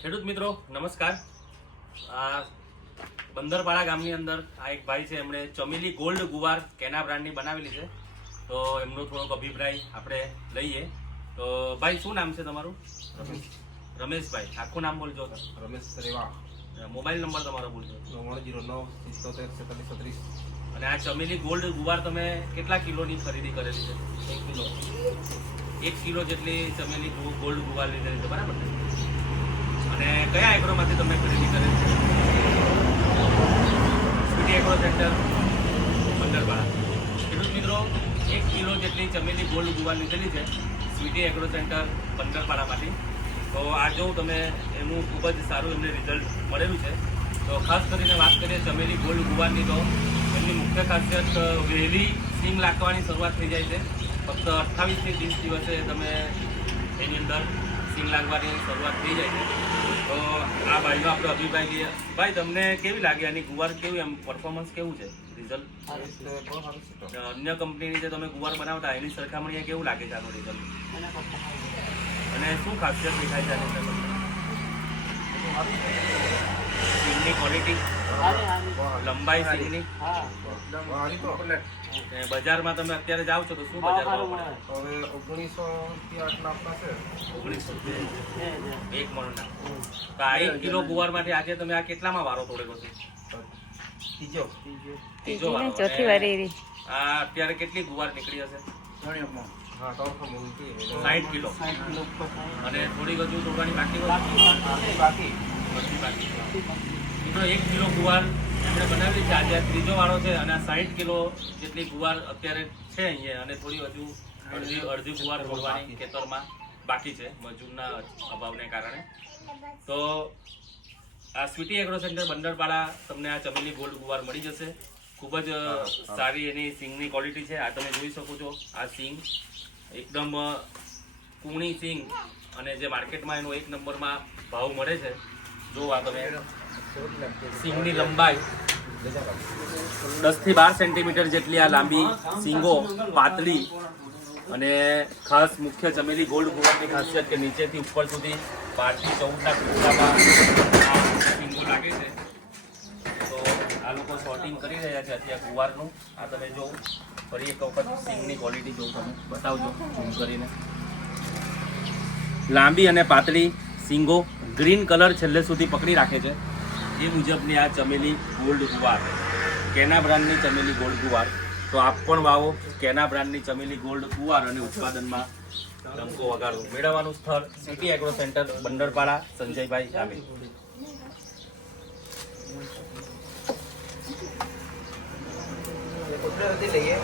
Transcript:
ખેડૂત મિત્રો નમસ્કાર। આ બંદરપાડા ગામની અંદર આ એક ભાઈ છે, એમણે ચમેલી ગોલ્ડ ગુવાર કેના બ્રાન્ડની બનાવેલી છે, તો એમનો થોડોક અભિપ્રાય આપણે લઈએ। તો ભાઈ શું નામ છે તમારું? રમેશભાઈ, આખું નામ બોલજો। રમેશ રેવા। મોબાઈલ નંબર તમારો બોલજો। 9909774336। અને આ ચમેલી ગોલ્ડ ગુવાર તમે કેટલા કિલોની ખરીદી કરેલી છે? 1 કિલો। 1 કિલો જેટલી ચમેલી ગોલ્ડ ગુવાર લીધેલી છે, બરાબર ને? અને કયા એગ્રોમાંથી તમે ખરીદી કરેલી છે? Sweety agro centre Bandarpada. ખેડૂત મિત્રો 1 કિલો જેટલી ચમેલી ગોલ્ડ ગુવાર લીધેલી છે સ્વીટી એગ્રો સેન્ટર બંદરપાડામાંથી। તો આ જો તમે એનું ખૂબ જ સારું એમને રિઝલ્ટ મળેલું છે। તો ખાસ કરીને વાત કરીએ ચમેલી ગોલ્ડ ગુવારની, તો એમની મુખ્ય ખાસિયત વહેલી સિંગ લાગવાની શરૂઆત થઈ જાય છે। ફક્ત 28 થી 30 દિવસે તમે એની અંદર સિંગ લાગવાની શરૂઆત થઈ જાય છે। તો આ ભાઈનો આપણે અભિપ્રાય લઈએ। ભાઈ, તમને કેવી લાગી આની ગુવાર? કેવું એમ પરફોર્મન્સ કેવું છે, રિઝલ્ટ? અન્ય કંપનીની જે તમે ગુવાર બનાવતા એની સરખામણીએ કેવું લાગે છે આનું રિઝલ્ટ? અને શું ખાસિયત દેખાય છે આની અંદર? સિંગની ક્વોલિટી, લંબાઈ સિંગની, બજારમાં તમે અત્યારે જાઓ છો તો શું બજાર ભાવ મળે? હવે 1900 આટલા આપના છે। 1900 એક મણના। તો આ 1 કિલો ગુવાર માટે આજે તમે આ કેટલામાં વારો તોડેલો છે? ત્રીજો વારો। ચોથી વારી એવી। આ અત્યારે કેટલી ગુવાર નીકળી હશે? 60 કિલો। અને થોડી હજુ તોડવાની બાકી હોય? બાકી। મિત્રો 1 કિલો ગુવાર એમણે બનાવેલી છે, આજે ત્રીજો વાળો છે, અને 60 કિલો જેટલી ગુવાર અત્યારે છે અહીંયા, અને થોડી હજુ અડધી ગુવાર તોડવાની ખેતરમાં બાકી છે મજૂરના અભાવને કારણે। તો આ સ્વીટી એગ્રો સેન્ટર બંદરપાડા તમને આ ચમેલી ગોલ્ડ ગુવાર મળી જશે। ખૂબ જ સારી એની સિંગની ક્વોલિટી છે। આ તમે જોઈ શકો છો, આ સિંગ એકદમ કૂણી સિંગ, અને જે માર્કેટમાં એનો 1 નંબરમાં ભાવ મળે છે। જો આ તમે સિંગની લંબાઈ 10 થી 12 સેન્ટીમીટર જેટલી આ લાંબી સિંગો, પાતળી, અને ખાસ મુખ્ય ચમેલી ગોલ્ડ ગુવારની ખાસિયત કે નીચેથી ઉપર સુધી 12 થી 14ના ટુકડામાં આ સિંગો લાગે છે। તો આ લોકો શોર્ટિંગ કરી રહ્યા છે અત્યારે ગુવારનું। આ તમે જો ફરી એક વખત સિંગની ક્વોલિટી જો તમે બતાવજો ઝૂમ કરીને। લાંબી અને પાતળી સિંગો, ગ્રીન કલર છેલ્લે સુધી પકડી રાખે છે, એ મુજબની આ ચમેલી ગોલ્ડ ગુવાર, કેના બ્રાન્ડની ચમેલી ગોલ્ડ ગુવાર। તો આપ પણ વાવો કેના બ્રાન્ડની ચમેલી ગોલ્ડ ગુવાર અને ઉત્પાદનમાં ડંકો વગાડો। મેળવવાનું સ્થળ સ્વીટી એગ્રો સેન્ટર બંદરપાડા, સંજયભાઈ ડાબે। લઈએ